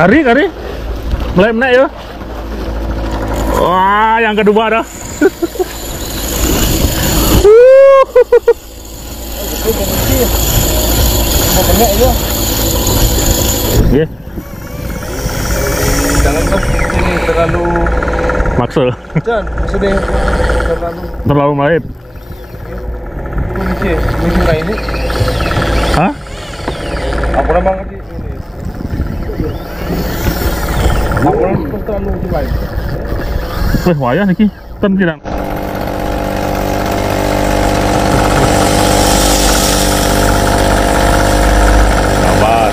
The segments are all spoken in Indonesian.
Kari. Mulai menaik ya. Wah, yang kedua dah. Iya. Jangan ini terlalu Maksa. jangan maksudnya Terlalu naik. Mungkin ini. Hah? Aku orang banget ini. Aku orang terlalu lain. Wih, wayah niki. Ten tidak. Sabar.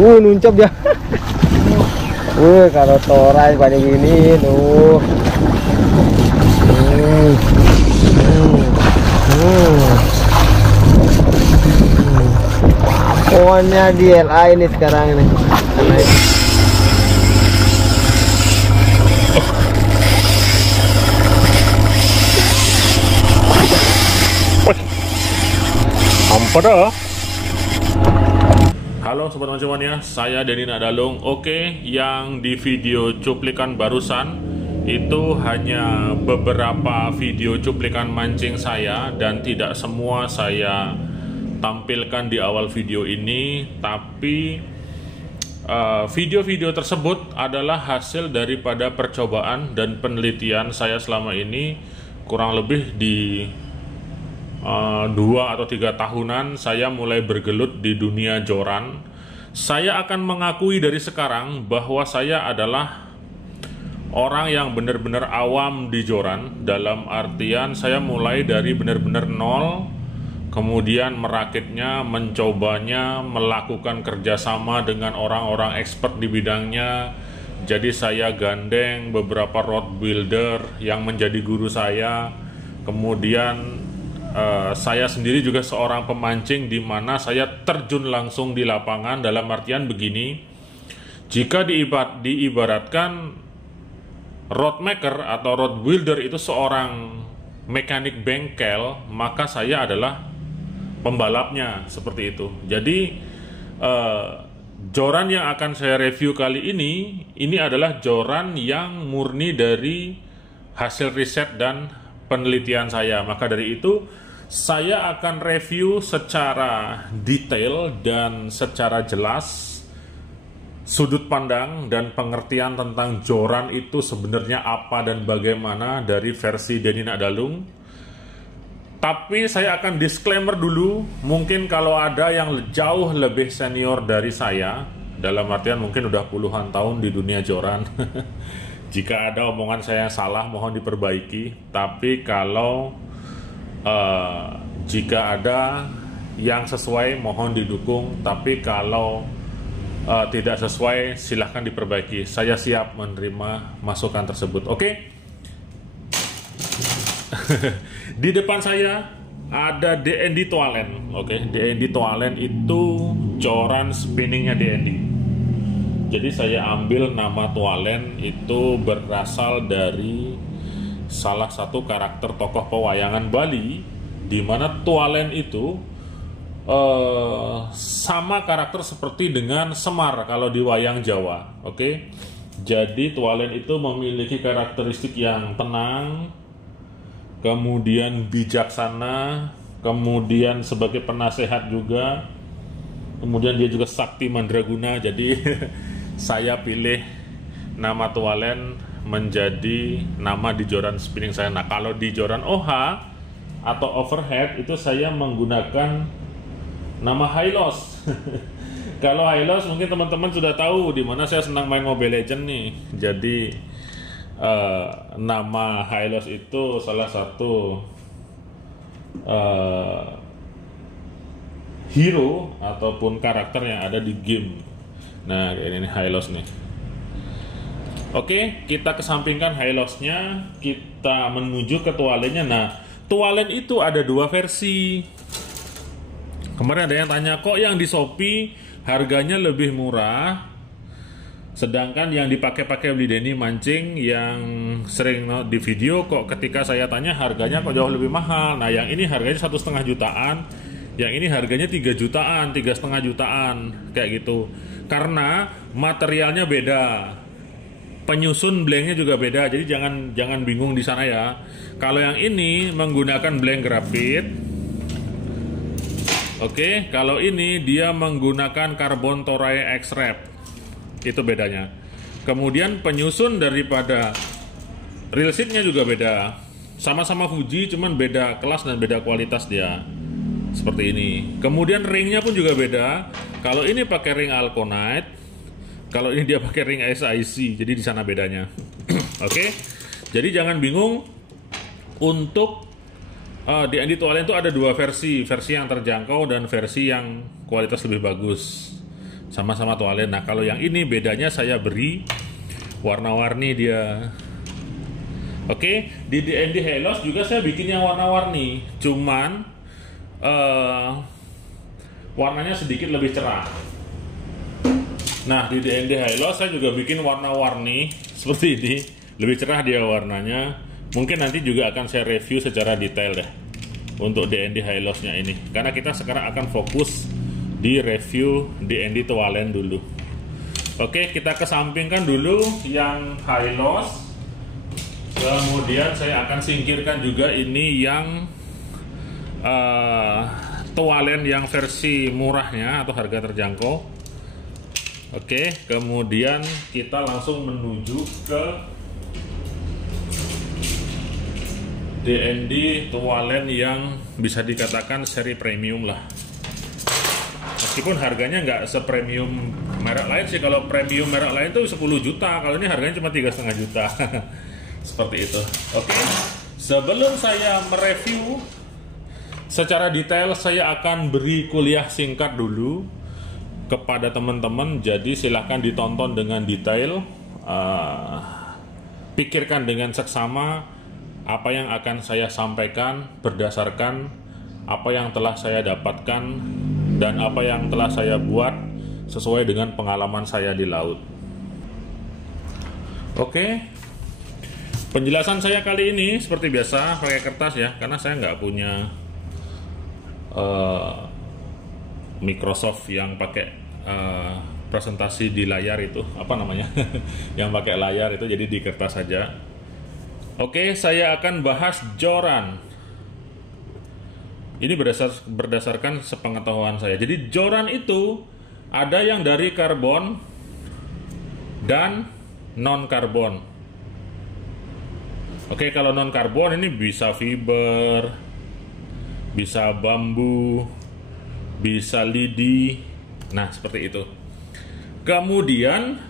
Nuncap dia. Kalau torai pada gini tuh. Pokoknya DLA ini sekarang ini. Ampun dah. Halo sobat mancing ya, saya Denny Nadalung. Oke, yang di video cuplikan barusan itu hanya beberapa video cuplikan mancing saya dan tidak semua saya tampilkan di awal video ini, tapi video-video tersebut adalah hasil daripada percobaan dan penelitian saya selama ini. Kurang lebih di 2 atau 3 tahunan saya mulai bergelut di dunia joran. Saya akan mengakui dari sekarang bahwa saya adalah orang yang benar-benar awam di joran. Dalam artian saya mulai dari benar-benar nol, kemudian merakitnya, mencobanya, melakukan kerjasama dengan orang-orang expert di bidangnya. Jadi saya gandeng beberapa rod builder yang menjadi guru saya. Kemudian saya sendiri juga seorang pemancing di mana saya terjun langsung di lapangan. Dalam artian begini, jika diibaratkan rod maker atau rod builder itu seorang mekanik bengkel, maka saya adalah pembalapnya, seperti itu. Jadi joran yang akan saya review kali ini adalah joran yang murni dari hasil riset dan penelitian saya. Maka dari itu saya akan review secara detail dan secara jelas sudut pandang dan pengertian tentang joran itu sebenarnya apa dan bagaimana dari versi Denny Nadalung. Tapi saya akan disclaimer dulu, mungkin kalau ada yang jauh lebih senior dari saya, dalam artian mungkin udah puluhan tahun di dunia joran. Jika ada omongan saya yang salah, mohon diperbaiki. Tapi kalau jika ada yang sesuai, mohon didukung. Tapi kalau tidak sesuai, silahkan diperbaiki. Saya siap menerima masukan tersebut. Oke? Di depan saya ada DND Toalen. Oke, DND Toalen itu joran spinningnya DND. Jadi saya ambil nama Toalen itu berasal dari salah satu karakter tokoh pewayangan Bali, di mana Toalen itu sama karakter seperti dengan Semar kalau di wayang Jawa. Oke, jadi Toalen itu memiliki karakteristik yang tenang, kemudian bijaksana, kemudian sebagai penasehat juga, kemudian dia juga sakti mandraguna. Jadi saya pilih nama Toalen menjadi nama di joran spinning saya. Nah, kalau di joran OH atau overhead itu saya menggunakan nama Hylos. Kalau Hylos mungkin teman-teman sudah tahu di mana saya senang main Mobile Legends nih. Jadi nama Hylos itu salah satu hero ataupun karakter yang ada di game. Nah, ini Hylos nih. Oke, kita kesampingkan Hylosnya, kita menuju ke Toalennya. Nah, Toalen itu ada 2 versi. Kemarin ada yang tanya, kok yang di Shopee harganya lebih murah, sedangkan yang dipakai-pakai beli Denny mancing yang sering di video kok ketika saya tanya harganya kok jauh lebih mahal. Nah, yang ini harganya 1,5 jutaan, Yang ini harganya 3 jutaan, 3,5 jutaan kayak gitu. Karena materialnya beda. Penyusun blanknya juga beda. Jadi jangan bingung di sana ya. Kalau yang ini menggunakan blank grafit. Oke, kalau ini dia menggunakan karbon toray X-Wrap. Itu bedanya. Kemudian penyusun daripada reel sheetnya juga beda. Sama-sama Fuji, cuman beda kelas dan beda kualitas dia. Seperti ini. Kemudian ringnya pun juga beda. Kalau ini pakai ring Alconite, kalau ini dia pakai ring SIC. Jadi di sana bedanya. Oke. Jadi jangan bingung. Untuk di Andy Toalen itu ada 2 versi yang terjangkau dan versi yang kualitas lebih bagus. Sama-sama toalen. Nah, kalau yang ini bedanya saya beri warna-warni dia. Oke, di DND Helos juga saya bikin yang warna-warni. Cuman warnanya sedikit lebih cerah. Nah, di DND Helos saya juga bikin warna-warni seperti ini. Lebih cerah dia warnanya. Mungkin nanti juga akan saya review secara detail deh untuk DND Hilosnya ini, karena kita sekarang akan fokus di review DND Toalen dulu. Oke, kita kesampingkan dulu yang Hilos, kemudian saya akan singkirkan juga ini yang Toalen yang versi murahnya atau harga terjangkau. Oke, kemudian kita langsung menuju ke DND Toalen yang bisa dikatakan seri premium lah. Meskipun harganya nggak sepremium merek lain sih. Kalau premium merek lain tuh 10 juta, kalau ini harganya cuma 3,5 juta. Seperti itu. Oke, sebelum saya mereview secara detail, saya akan beri kuliah singkat dulu kepada teman-teman. Jadi silahkan ditonton dengan detail, pikirkan dengan seksama apa yang akan saya sampaikan berdasarkan apa yang telah saya dapatkan dan apa yang telah saya buat sesuai dengan pengalaman saya di laut. Oke, penjelasan saya kali ini seperti biasa pakai kertas ya, karena saya nggak punya Microsoft yang pakai presentasi di layar itu, apa namanya, yang pakai layar itu, jadi di kertas saja. Oke, saya akan bahas joran. Ini berdasarkan sepengetahuan saya. Jadi joran itu ada yang dari karbon dan non karbon. Oke, kalau non karbon ini bisa fiber, bisa bambu, bisa lidi. Nah, seperti itu. Kemudian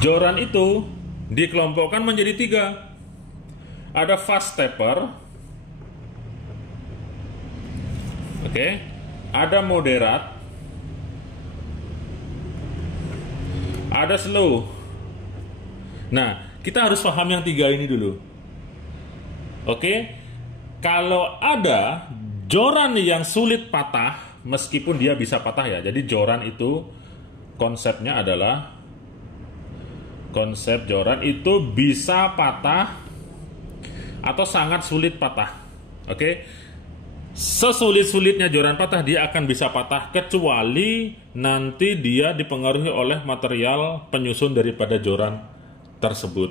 joran itu dikelompokkan menjadi 3. Ada fast stepper, oke, ada moderat, ada slow. Nah, kita harus paham yang 3 ini dulu. Oke, kalau ada joran yang sulit patah, meskipun dia bisa patah ya. Jadi joran itu konsepnya adalah konsep joran itu bisa patah atau sangat sulit patah. Oke, sesulit-sulitnya joran patah, dia akan bisa patah kecuali nanti dia dipengaruhi oleh material penyusun daripada joran tersebut.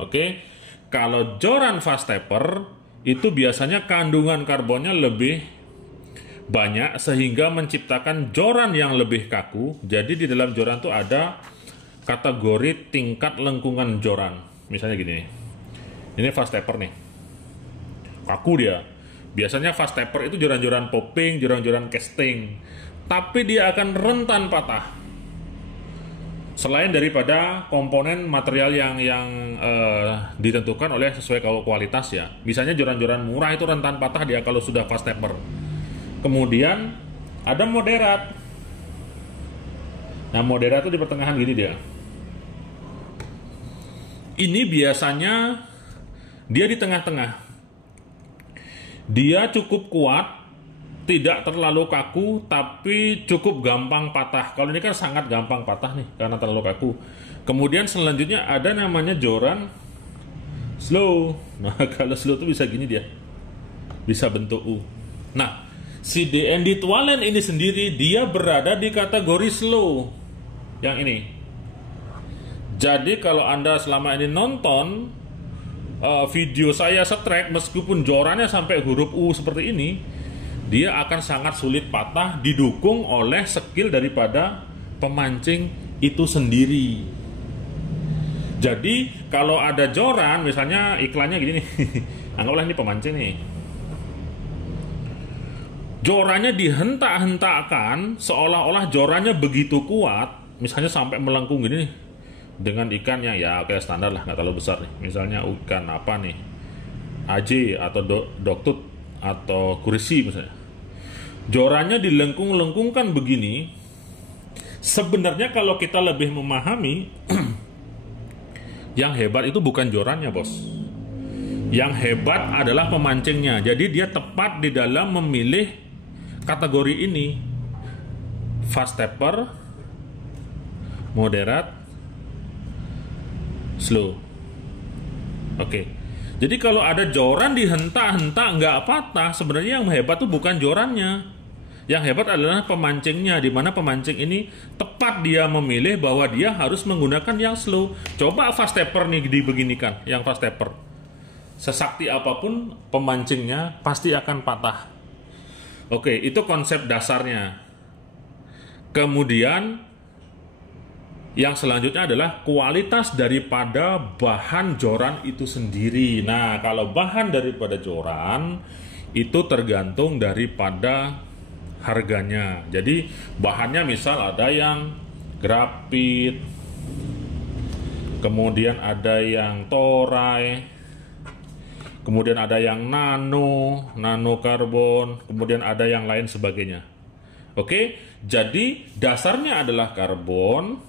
Oke, kalau joran fast stepper itu biasanya kandungan karbonnya lebih banyak sehingga menciptakan joran yang lebih kaku. Jadi di dalam joran itu ada kategori tingkat lengkungan joran. Misalnya gini, ini fast stepper nih, kaku dia. Biasanya fast stepper itu joran-joran popping, joran-joran casting, tapi dia akan rentan patah. Selain daripada komponen material yang ditentukan oleh sesuai kualitas ya. Misalnya joran-joran murah itu rentan patah dia kalau sudah fast stepper. Kemudian ada moderat. Nah, moderat itu di pertengahan gini dia. Ini biasanya dia di tengah-tengah. Dia cukup kuat, tidak terlalu kaku, tapi cukup gampang patah. Kalau ini kan sangat gampang patah nih, karena terlalu kaku. Kemudian selanjutnya ada namanya joran slow. Nah, kalau slow itu bisa gini dia. Bisa bentuk U. Nah, si DND Tualen ini sendiri dia berada di kategori slow yang ini. Jadi kalau Anda selama ini nonton video saya setrek, meskipun jorannya sampai huruf U seperti ini, dia akan sangat sulit patah, didukung oleh skill daripada pemancing itu sendiri. Jadi kalau ada joran, misalnya iklannya gini nih, anggaplah ini pemancing nih, jorannya dihentak-hentakkan seolah-olah jorannya begitu kuat, misalnya sampai melengkung gini nih, dengan ikannya ya kayak standar lah, nggak terlalu besar nih, misalnya ikan apa nih, AJ atau doktut atau kurisi misalnya, jorannya dilengkung-lengkungkan begini. Sebenarnya kalau kita lebih memahami, yang hebat itu bukan jorannya, bos. Yang hebat adalah pemancingnya. Jadi dia tepat di dalam memilih kategori ini, fast stepper, moderate, slow. Oke. Jadi kalau ada joran dihentak-hentak nggak patah, sebenarnya yang hebat itu bukan jorannya. Yang hebat adalah pemancingnya, di mana pemancing ini tepat dia memilih bahwa dia harus menggunakan yang slow. Coba fast stepper nih dibeginikan, yang fast stepper. Sesakti apapun pemancingnya pasti akan patah. Oke, itu konsep dasarnya. Kemudian yang selanjutnya adalah kualitas daripada bahan joran itu sendiri. Nah, kalau bahan daripada joran itu tergantung daripada harganya. Jadi bahannya misal ada yang grafit, kemudian ada yang toray, kemudian ada yang nano karbon, kemudian ada yang lain sebagainya. Oke, jadi dasarnya adalah karbon.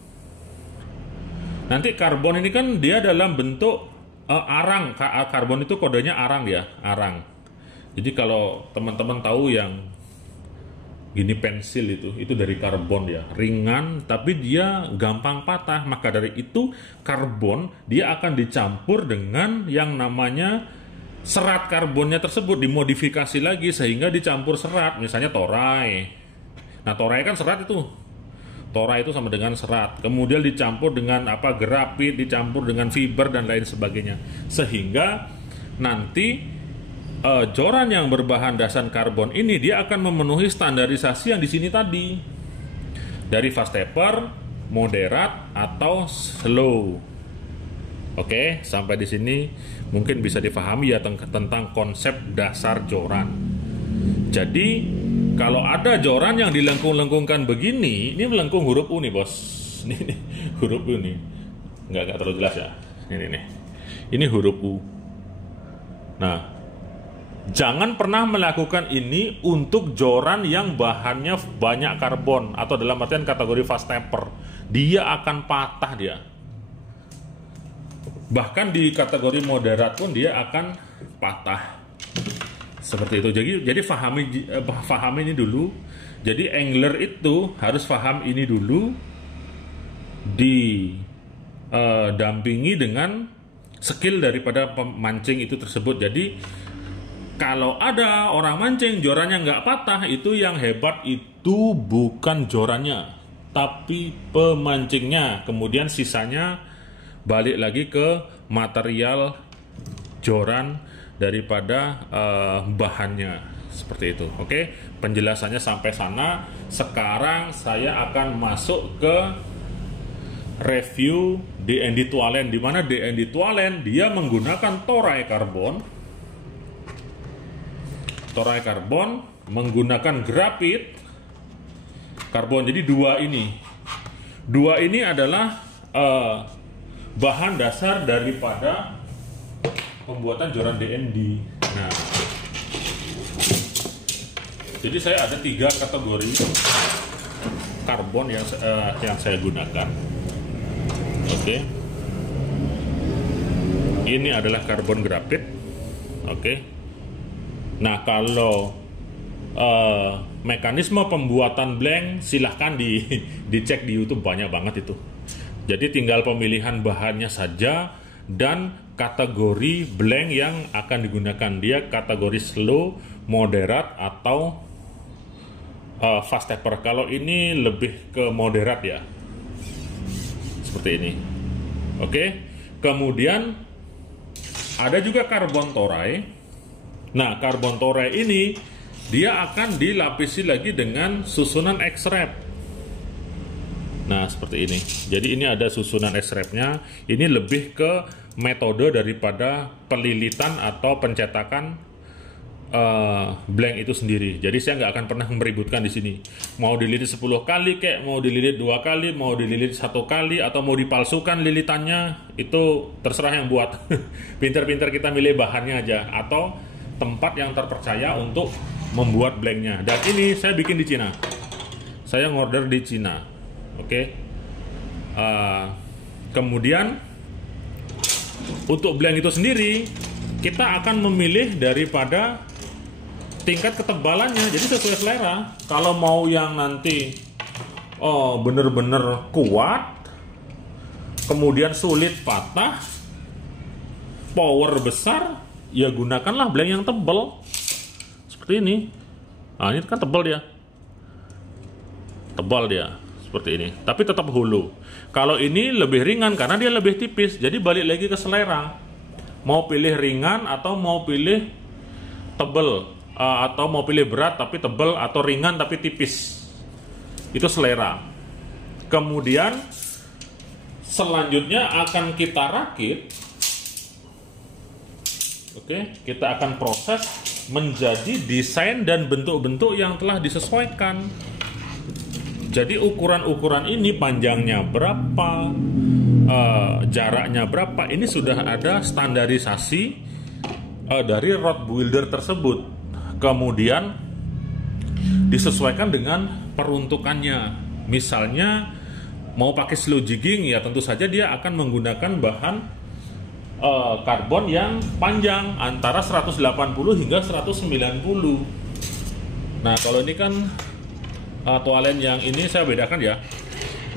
Nanti karbon ini kan dia dalam bentuk arang. Karbon itu kodenya arang ya, arang. Jadi kalau teman-teman tahu yang gini pensil itu dari karbon ya, ringan tapi dia gampang patah. Maka dari itu karbon dia akan dicampur dengan yang namanya serat karbonnya tersebut, dimodifikasi lagi sehingga dicampur serat, misalnya toray. Nah, toray kan serat itu. Toray itu sama dengan serat. Kemudian dicampur dengan apa? Grafit, dicampur dengan fiber dan lain sebagainya. Sehingga nanti joran yang berbahan dasar karbon ini dia akan memenuhi standarisasi yang di sini tadi. Dari fast stepper, moderate atau slow. Oke, sampai di sini mungkin bisa difahami ya tentang konsep dasar joran. Jadi kalau ada joran yang dilengkung-lengkungkan begini, ini melengkung huruf U nih, bos. Ini huruf U nih. Nggak terlalu jelas ya. Ini huruf U. Nah, jangan pernah melakukan ini untuk joran yang bahannya banyak karbon atau dalam artian kategori fast stepper. Dia akan patah dia. Bahkan di kategori moderat pun dia akan patah. Seperti itu. Jadi pahami ini dulu. Jadi angler itu harus paham ini dulu, didampingi dengan skill daripada pemancing itu tersebut. Jadi kalau ada orang mancing jorannya nggak patah, itu yang hebat itu bukan jorannya, tapi pemancingnya. Kemudian sisanya balik lagi ke material joran daripada bahannya, seperti itu. Oke, penjelasannya sampai sana. Sekarang saya akan masuk ke review DND Tualen, di mana DND Tualen dia menggunakan toray karbon menggunakan grafit karbon. Jadi dua ini adalah bahan dasar daripada pembuatan joran DND. Nah, jadi saya ada 3 kategori karbon yang saya gunakan. Oke. Ini adalah karbon grafit. Oke. Nah, kalau mekanisme pembuatan blank silahkan dicek di YouTube, banyak banget itu. Jadi tinggal pemilihan bahannya saja dan kategori blank yang akan digunakan. Dia kategori slow, moderate atau fast taper. Kalau ini lebih ke moderat ya, seperti ini. Oke, kemudian ada juga karbon toray. Nah, karbon toray ini dia akan dilapisi lagi dengan susunan X-wrap. Nah, seperti ini. Jadi ini ada susunan X-wrapnya. Ini lebih ke metode daripada pelilitan atau pencetakan blank itu sendiri. Jadi saya nggak akan pernah meributkan di sini. Mau dililit 10 kali kayak, mau dililit 2 kali, mau dililit 1 kali, atau mau dipalsukan lilitannya, itu terserah yang buat. Pinter-pinter kita milih bahannya aja, atau tempat yang terpercaya untuk membuat blanknya. Dan ini saya bikin di Cina. Saya ngorder di Cina. Oke. Kemudian untuk blank itu sendiri kita akan memilih daripada tingkat ketebalannya. Jadi sesuai selera. Kalau mau yang nanti bener-bener kuat, kemudian sulit patah, power besar, ya gunakanlah blank yang tebal seperti ini. Nah, ini kan tebal dia, seperti ini, tapi tetap hulu. Kalau ini lebih ringan karena dia lebih tipis. Jadi balik lagi ke selera, mau pilih ringan atau mau pilih tebal, atau mau pilih berat tapi tebal, atau ringan tapi tipis. Itu selera. Kemudian selanjutnya akan kita rakit. Oke, kita akan proses menjadi desain dan bentuk-bentuk yang telah disesuaikan. Jadi ukuran-ukuran ini panjangnya berapa, jaraknya berapa, ini sudah ada standarisasi dari rod builder tersebut. Kemudian disesuaikan dengan peruntukannya. Misalnya mau pakai slow jigging, ya tentu saja dia akan menggunakan bahan karbon yang panjang antara 180 hingga 190. Nah, kalau ini kan toalen yang ini saya bedakan ya.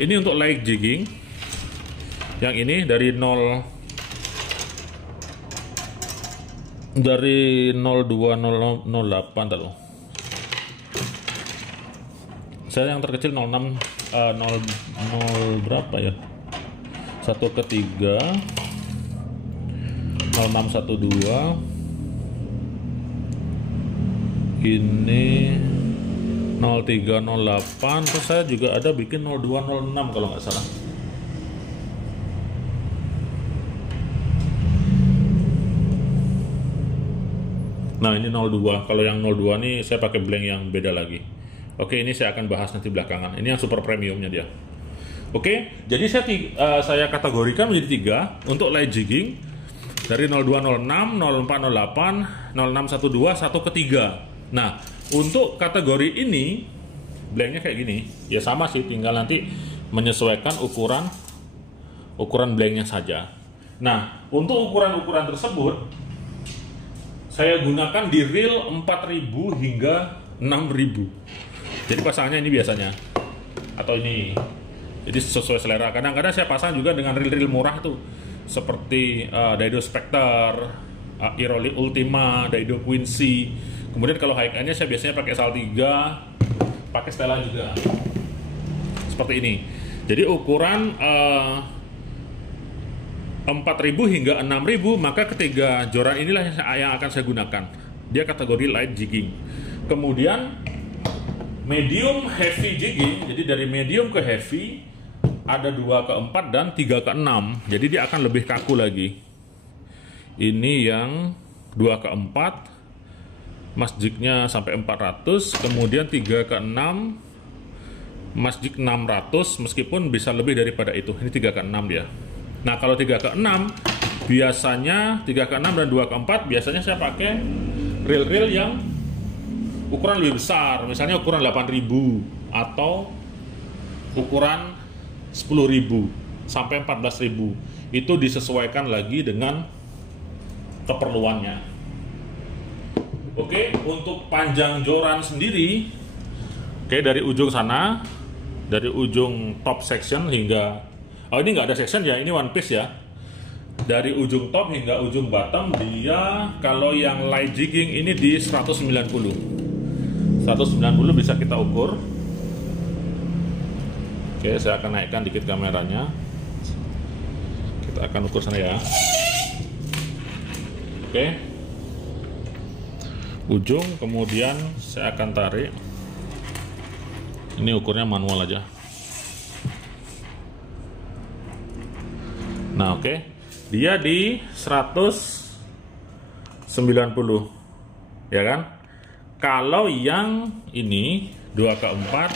Ini untuk light jigging. Yang ini dari 0208 tadi. Saya yang terkecil 06 0 berapa ya? 1/3 0612. Ini 0308. Terus saya juga ada bikin 0206 kalau nggak salah. Nah, ini 02. Kalau yang 02 nih saya pakai blank yang beda lagi. Oke, ini saya akan bahas nanti belakangan. Ini yang super premiumnya dia. Oke, jadi saya kategorikan menjadi 3 untuk light jigging dari 0206, 0408, 0612, 1/3. Nah, untuk kategori ini blanknya kayak gini. Ya sama sih, tinggal nanti menyesuaikan ukuran blanknya saja. Nah, untuk ukuran-ukuran tersebut saya gunakan di reel 4000 hingga 6000. Jadi pasangnya ini biasanya, atau ini. Jadi sesuai selera. Kadang-kadang saya pasang juga dengan reel-reel murah tuh, seperti Daido Spectre, Iroli Ultima, Daido Quincy. Kemudian kalau high-end-nya saya biasanya pakai SL3, pakai Stella juga. Seperti ini. Jadi ukuran 4000 hingga 6000, maka ketiga joran inilah yang akan saya gunakan. Dia kategori light jigging. Kemudian medium heavy jigging. Jadi dari medium ke heavy ada 2/4 dan 3/6. Jadi dia akan lebih kaku lagi. Ini yang 2/4, masjidnya sampai 400, kemudian 3/6, masjid 600, meskipun bisa lebih daripada itu. Ini 3/6 dia. Nah, kalau 3/6 biasanya 3/6 dan 2/4 biasanya saya pakai reel-reel yang ukuran lebih besar, misalnya ukuran 8000 atau ukuran 10.000 sampai 14.000. Itu disesuaikan lagi dengan keperluannya. Oke, untuk panjang joran sendiri, oke, dari ujung sana, dari ujung top section hingga, ini nggak ada section ya, ini one piece ya. Dari ujung top hingga ujung bottom dia, kalau yang light jigging ini di 190. 190 bisa kita ukur. Oke, saya akan naikkan dikit kameranya. Kita akan ukur sana ya. Oke, ujung, kemudian saya akan tarik. Ini ukurnya manual aja. Nah, oke, dia di 190, ya kan? Kalau yang ini 2/4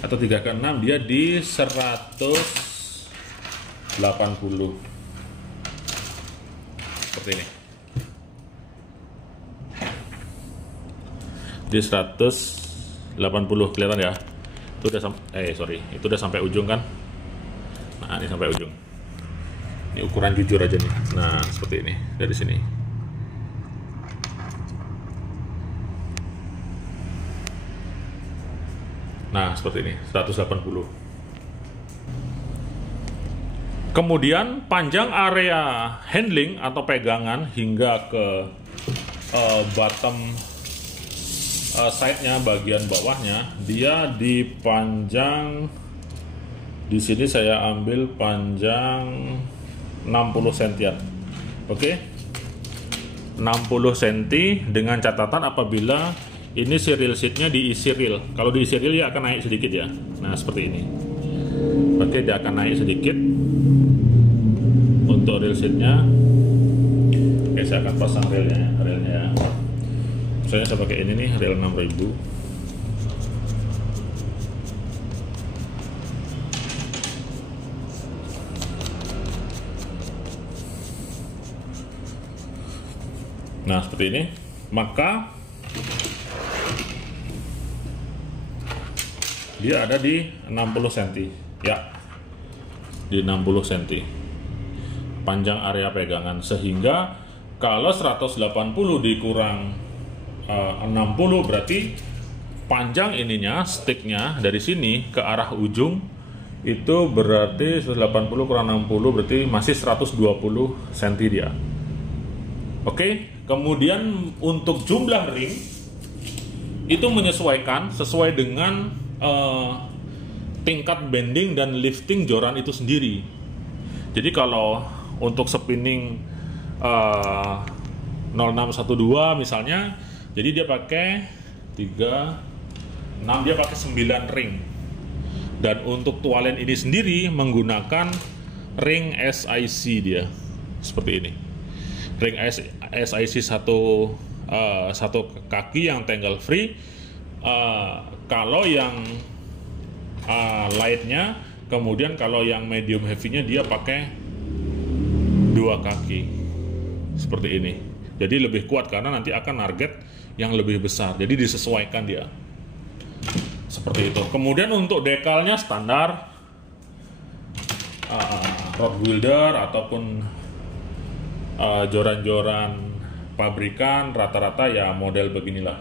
atau 3/6, dia di 180. Seperti ini. Di 180, kelihatan ya? Itu udah itu udah sampai ujung kan? Nah, ini sampai ujung. Ini ukuran jujur aja nih. Nah, seperti ini dari sini. Nah, seperti ini, 180. Kemudian panjang area handling atau pegangan hingga ke bottom side-nya, bagian bawahnya, dia dipanjang. Di sini saya ambil panjang 60 cm. Oke. 60 cm dengan catatan apabila ini serial seat-nya diisi reel. Kalau diisi reel ya akan naik sedikit ya. Nah, seperti ini. Oke, dia akan naik sedikit untuk reel seat-nya. Oke, saya akan pasang relnya ya. Misalnya saya pakai ini nih, reel 6000. Nah, seperti ini. Maka dia ada di 60 cm. Ya. Di 60 cm. Panjang area pegangan, sehingga kalau 180 dikurang 60 berarti panjang ininya, sticknya dari sini ke arah ujung itu berarti 180 kurang 60 berarti masih 120 cm dia. Oke, kemudian untuk jumlah ring itu menyesuaikan sesuai dengan tingkat bending dan lifting joran itu sendiri. Jadi kalau untuk spinning 0612 misalnya, jadi dia pakai 3, 6, dia pakai 9 ring. Dan untuk tualen ini sendiri menggunakan ring SIC dia. Seperti ini. Ring SIC satu kaki yang tangle free. Kalau yang lightnya, kemudian kalau yang medium heavy-nya dia pakai 2 kaki. Seperti ini. Jadi lebih kuat karena nanti akan target yang lebih besar. Jadi disesuaikan dia. Seperti itu. Kemudian untuk dekalnya standar rod builder ataupun joran-joran pabrikan rata-rata ya model beginilah.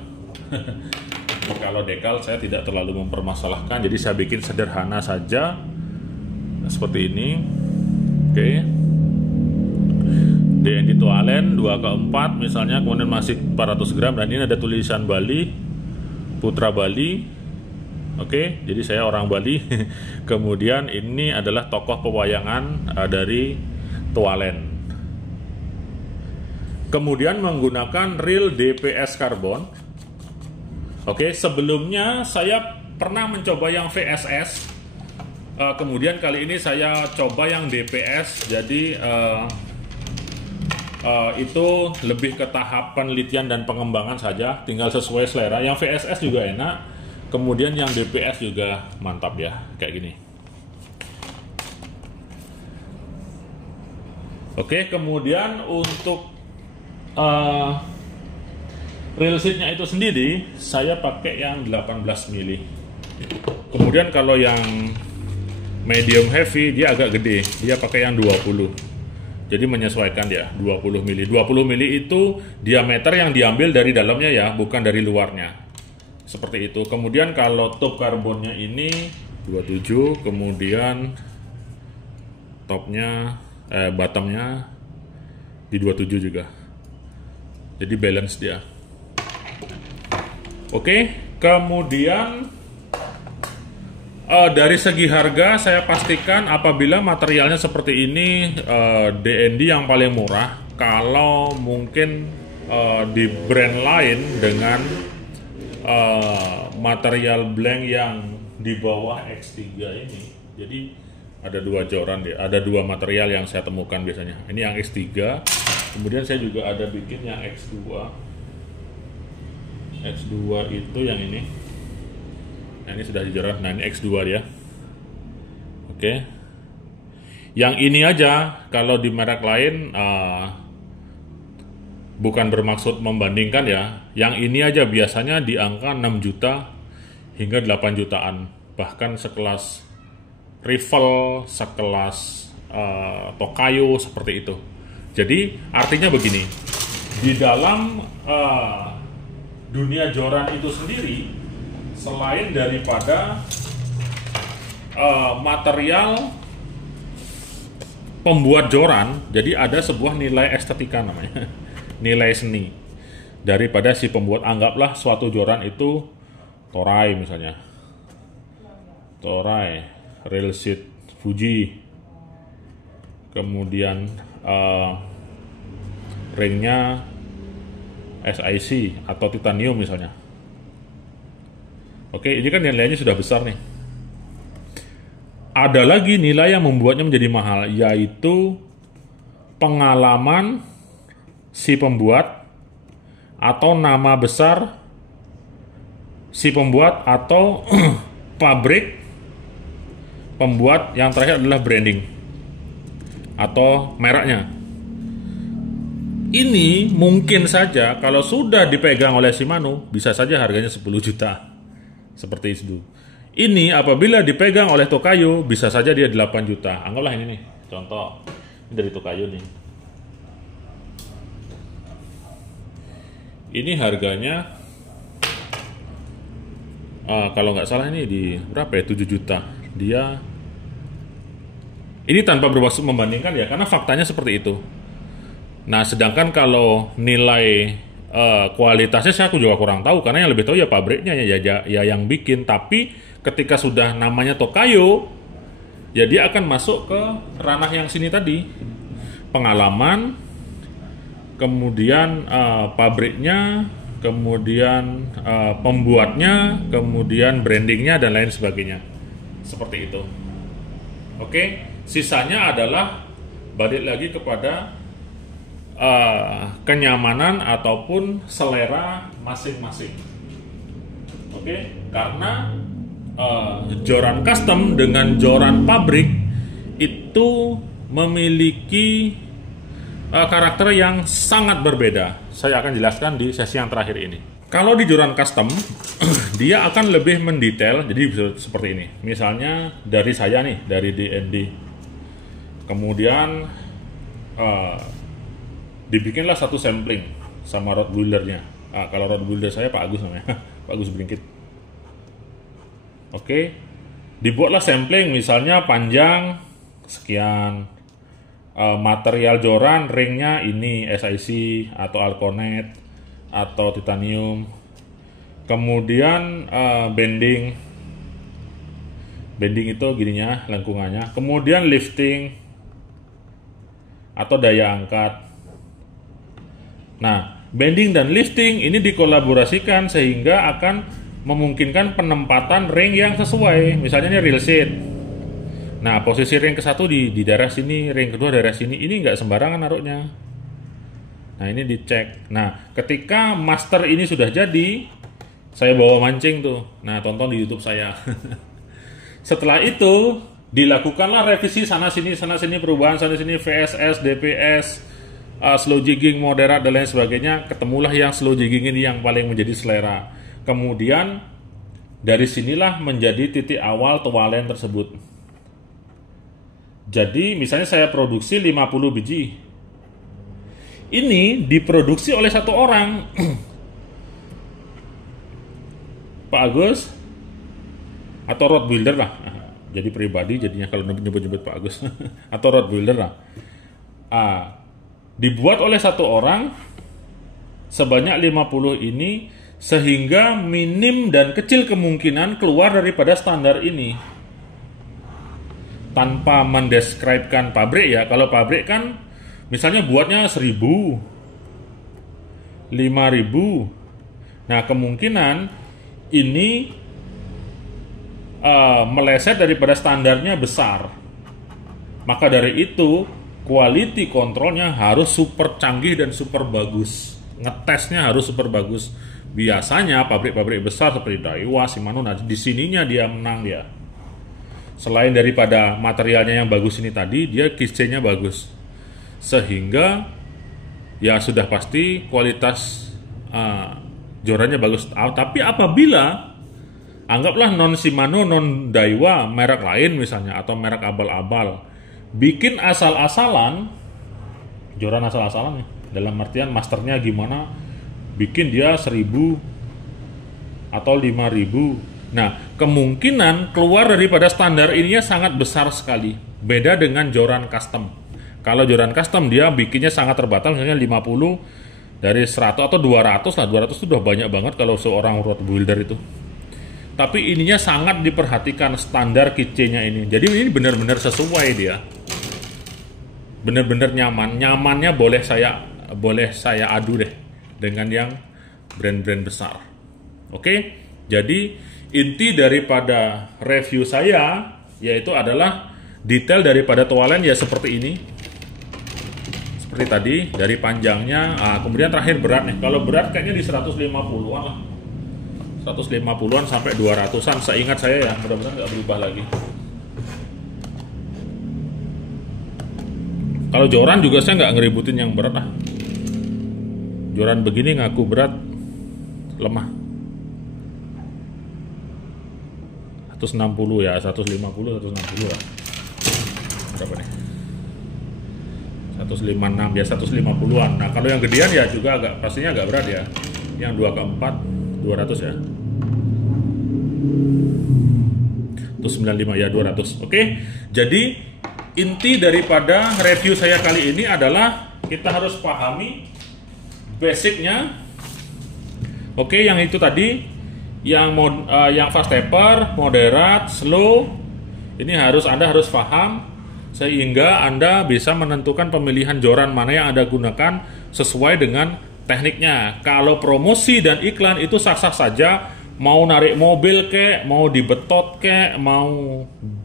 Kalau dekal saya tidak terlalu mempermasalahkan, jadi saya bikin sederhana saja seperti ini. Oke. DND tualen 2/4 misalnya, kemudian masih 400 gram, dan ini ada tulisan Bali, Putra Bali. Oke, jadi saya orang Bali. Kemudian ini adalah tokoh pewayangan dari tualen. Kemudian menggunakan reel DPS karbon. Oke, sebelumnya saya pernah mencoba yang VSS. Kemudian kali ini saya coba yang DPS. Jadi itu lebih ke tahap penelitian dan pengembangan saja, tinggal sesuai selera. Yang VSS juga enak, kemudian yang DPS juga mantap ya, kayak gini. Oke, kemudian untuk reel seatnya itu sendiri saya pakai yang 18 mili. Kemudian kalau yang medium heavy dia agak gede, dia pakai yang 20. Jadi menyesuaikan dia 20 mili. 20 mili itu diameter yang diambil dari dalamnya ya, bukan dari luarnya. Seperti itu. Kemudian kalau top karbonnya ini 27, kemudian topnya bottomnya di 27 juga. Jadi balance dia. Oke, kemudian dari segi harga saya pastikan apabila materialnya seperti ini, DND yang paling murah. Kalau mungkin di brand lain dengan material blank yang di bawah X3 ini, jadi ada dua joran dia, ada dua material yang saya temukan biasanya. Ini yang X3, kemudian saya juga ada bikin yang X2. X2 itu yang ini. Nah, ini sudah dijoran. Nah, ini X2 dia. Oke. Yang ini aja kalau di merek lain bukan bermaksud membandingkan ya. Yang ini aja biasanya di angka 6 juta hingga 8 jutaan. Bahkan sekelas Rival, sekelas Tokayo seperti itu. Jadi artinya begini. Di dalam dunia joran itu sendiri, selain daripada material pembuat joran, jadi ada sebuah nilai estetika namanya, nilai seni daripada si pembuat. Anggaplah suatu joran itu Toray misalnya, Toray, Real Seat Fuji, kemudian ringnya SIC atau titanium misalnya. Oke, ini kan nilainya sudah besar nih. Ada lagi nilai yang membuatnya menjadi mahal, yaitu pengalaman si pembuat atau nama besar si pembuat atau pabrik pembuat. Yang terakhir adalah branding atau mereknya. Ini mungkin saja kalau sudah dipegang oleh Shimano bisa saja harganya 10 juta seperti itu. Ini apabila dipegang oleh Tokayo bisa saja dia 8 juta. Anggaplah ini nih, contoh ini dari Tokayo nih. Ini harganya kalau nggak salah ini di berapa ya, 7 juta. Dia ini tanpa bermaksud membandingkan ya, karena faktanya seperti itu. Nah, sedangkan kalau nilai kualitasnya saya juga kurang tahu, karena yang lebih tahu ya pabriknya ya yang bikin. Tapi ketika sudah namanya Tokayo, ya dia akan masuk ke ranah yang sini tadi, pengalaman, kemudian pabriknya, kemudian pembuatnya, kemudian brandingnya dan lain sebagainya, seperti itu. Oke, sisanya adalah balik lagi kepada kenyamanan ataupun selera masing-masing. Oke, karena joran custom dengan joran pabrik itu memiliki karakter yang sangat berbeda. Saya akan jelaskan di sesi yang terakhir ini. Kalau di joran custom dia akan lebih mendetail, jadi bisa seperti ini. Misalnya dari saya nih, dari DND, kemudian dibikinlah satu sampling sama rod buildernya. Kalau rod builder saya Pak Agus namanya, Pak Agus Bringkit. Oke, dibuatlah sampling, misalnya panjang sekian, material joran ringnya ini SIC atau Alconet atau titanium, kemudian bending itu gininya lengkungannya, kemudian lifting atau daya angkat. Nah, bending dan lifting ini dikolaborasikan sehingga akan memungkinkan penempatan ring yang sesuai. Misalnya ini real seat. Nah, posisi ring ke-1 di daerah sini, ring kedua daerah sini. Ini nggak sembarangan naruhnya. Nah, ini dicek. Nah, ketika master ini sudah jadi, saya bawa mancing tuh. Nah, tonton di YouTube saya. Setelah itu, dilakukanlah revisi sana-sini, perubahan sana-sini, VSS, DPS, slow jigging, moderat, dan lain sebagainya. Ketemulah yang slow jigging ini yang paling menjadi selera. Kemudian dari sinilah menjadi titik awal tualen tersebut. Jadi misalnya saya produksi 50 biji. Ini diproduksi oleh satu orang. Pak Agus atau road builder lah. Jadi pribadi jadinya kalau nyebut-nyebut Pak Agus atau road builder lah. Dibuat oleh satu orang sebanyak 50 ini Sehingga minim dan kecil kemungkinan keluar daripada standar ini. Tanpa mendeskripsikan pabrik ya. Kalau pabrik kan misalnya buatnya 1000, 5000. Nah, kemungkinan ini meleset daripada standarnya besar. Maka dari itu, quality controlnya harus super canggih dan super bagus. Ngetesnya harus super bagus. Biasanya pabrik-pabrik besar seperti Daiwa, Shimano, nah di sininya dia menang dia. Selain daripada materialnya yang bagus ini tadi, dia keychainnya bagus. Sehingga ya sudah pasti kualitas jorannya bagus. Tapi apabila anggaplah non Shimano, non Daiwa, merek lain misalnya, atau merek abal-abal, bikin asal-asalan, joran asal-asalan ya, dalam artian masternya gimana, bikin dia 1000 atau 5000. Nah, kemungkinan keluar daripada standar ininya sangat besar sekali. Beda dengan joran custom. Kalau joran custom dia bikinnya sangat terbatas, misalnya 50 dari 100 atau 200 lah. 200 itu udah banyak banget kalau seorang road builder itu. Tapi ininya sangat diperhatikan standar keychainnya ini. Jadi ini benar-benar sesuai dia. Benar-benar nyaman. Nyamannya boleh saya adu deh dengan yang brand-brand besar. Oke? Jadi inti daripada review saya yaitu adalah detail daripada toalen ya seperti ini. Seperti tadi dari panjangnya, kemudian terakhir berat nih. Kalau berat kayaknya di 150-an lah. 150-an sampai 200-an seingat saya ya, mudah-mudahan nggak berubah lagi. Kalau joran juga saya nggak ngeributin yang berat lah. Joran begini ngaku berat, lemah. 160 ya, 150, 160 lah. Berapa nih? 156 ya, 150-an. Nah kalau yang gedean ya juga pastinya agak berat ya. Yang 2 ke 4 200 ya. 195 ya, 200. Oke. Jadi inti daripada review saya kali ini adalah kita harus pahami basicnya. Oke, yang itu tadi yang fast taper, moderate, slow. Ini Anda harus paham sehingga Anda bisa menentukan pemilihan joran mana yang Anda gunakan sesuai dengan tekniknya. Kalau promosi dan iklan itu sah-sah saja, mau narik mobil kek, mau dibetot kek, mau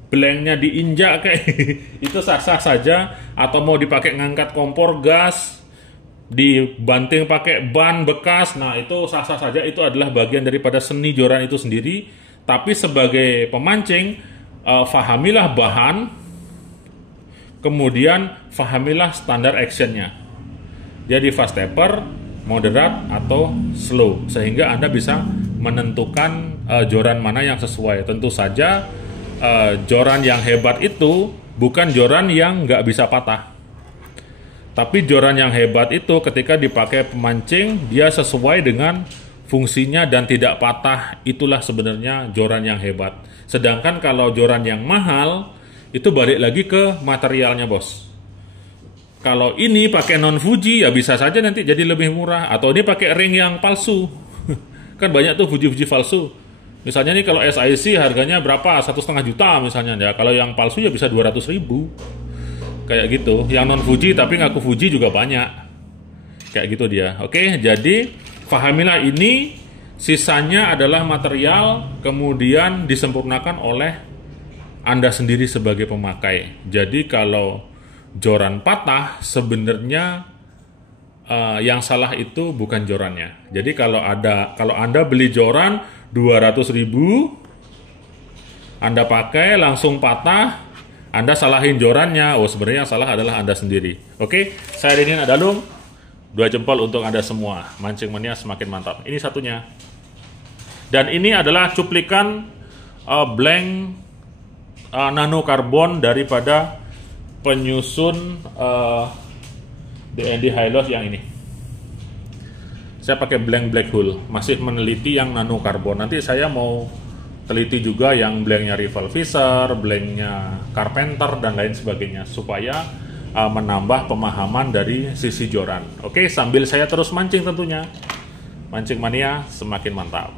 blanknya diinjak kek, itu sah-sah saja. Atau mau dipakai ngangkat kompor gas, dibanting pakai ban bekas, nah itu sah-sah saja. Itu adalah bagian daripada seni joran itu sendiri. Tapi sebagai pemancing, fahamilah bahan, kemudian fahamilah standar actionnya. Jadi fast taper, moderate atau slow, sehingga Anda bisa menentukan joran mana yang sesuai. Tentu saja joran yang hebat itu bukan joran yang nggak bisa patah, tapi joran yang hebat itu ketika dipakai pemancing dia sesuai dengan fungsinya dan tidak patah. Itulah sebenarnya joran yang hebat. Sedangkan kalau joran yang mahal itu balik lagi ke materialnya bos. Kalau ini pakai non Fuji ya bisa saja nanti jadi lebih murah, atau ini pakai ring yang palsu. Kan banyak tuh Fuji palsu. Misalnya nih kalau SIC harganya berapa? 1,5 juta misalnya ya. Kalau yang palsu ya bisa 200.000. Kayak gitu. Yang non Fuji tapi ngaku Fuji juga banyak. Kayak gitu dia. Oke, jadi pahamilah ini. Sisanya adalah material kemudian disempurnakan oleh Anda sendiri sebagai pemakai. Jadi kalau joran patah sebenarnya yang salah itu bukan jorannya. Jadi kalau Anda beli joran 200.000, Anda pakai langsung patah, Anda salahin jorannya. Oh, sebenarnya yang salah adalah Anda sendiri. Oke, saya Dinian Adalung. 2 jempol untuk Anda semua. Mancing mania semakin mantap. Ini satunya. Dan ini adalah cuplikan blank nano karbon daripada penyusun DND Hylos yang ini. Saya pakai blank black hole, masih meneliti yang nano karbon. Nanti saya mau teliti juga yang blanknya Rival Fisher, blanknya Carpenter dan lain sebagainya supaya menambah pemahaman dari sisi joran. Oke, sambil saya terus mancing tentunya. Mancing mania semakin mantap.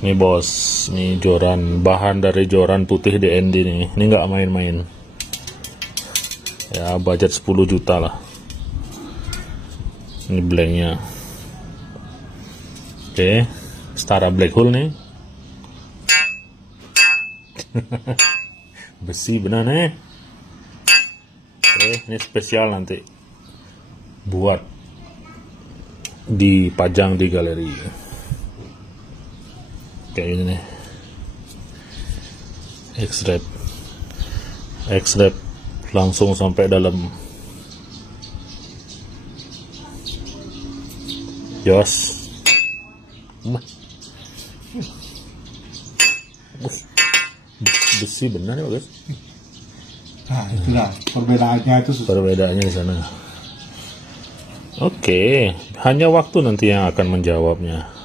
Nih bos, nih joran, bahan dari joran putih DND nih. Ini nggak main-main. Ya budget 10 juta lah. Ini blanknya. Oke, setara black hole nih. Besi benar nih. Oke, ini spesial nanti buat dipajang di galeri. Kayak ini nih, X-Wrap langsung sampai dalam. Jos besi benar ya guys. Nah itulah perbedaannya itu. Perbedaannya di sana. Oke, hanya waktu nanti yang akan menjawabnya.